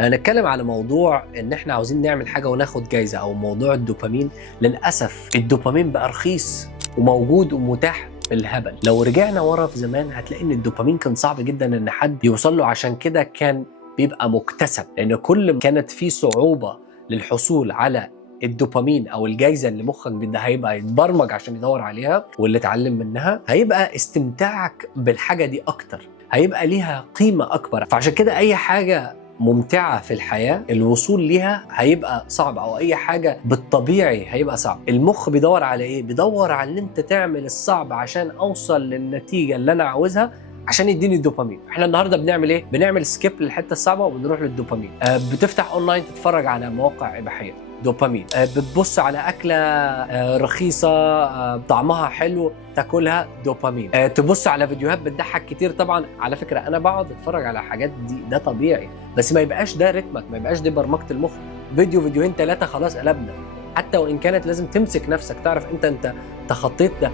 هنتكلم على موضوع ان احنا عاوزين نعمل حاجه وناخد جايزه، او موضوع الدوبامين. للاسف الدوبامين بقى رخيص وموجود ومتاح بالهبل. لو رجعنا ورا في زمان هتلاقي ان الدوبامين كان صعب جدا ان حد يوصل له، عشان كده كان بيبقى مكتسب، لان كل ما كانت في صعوبه للحصول على الدوبامين او الجايزه اللي مخك ده هيبقى يتبرمج عشان يدور عليها واللي اتعلم منها، هيبقى استمتاعك بالحاجه دي اكتر، هيبقى ليها قيمه اكبر. فعشان كده اي حاجه ممتعة في الحياة الوصول ليها هيبقى صعب، او اي حاجة بالطبيعي هيبقى صعب. المخ بيدور على ايه؟ بيدور على ان انت تعمل الصعب عشان اوصل للنتيجة اللي انا عاوزها عشان يديني الدوبامين. احنا النهارده بنعمل ايه؟ بنعمل سكيب للحته الصعبه وبنروح للدوبامين. بتفتح اونلاين تتفرج على مواقع اباحيه، دوبامين. بتبص على اكله رخيصه طعمها حلو تاكلها، دوبامين. تبص على فيديوهات بتضحك كتير. طبعا على فكره انا بقعد اتفرج على حاجات دي، ده طبيعي، بس ما يبقاش ده رتمك، ما يبقاش دي برمجه المخ. فيديوهين ثلاثه خلاص قلبنا. حتى وان كانت لازم تمسك نفسك، تعرف انت تخطيت ده.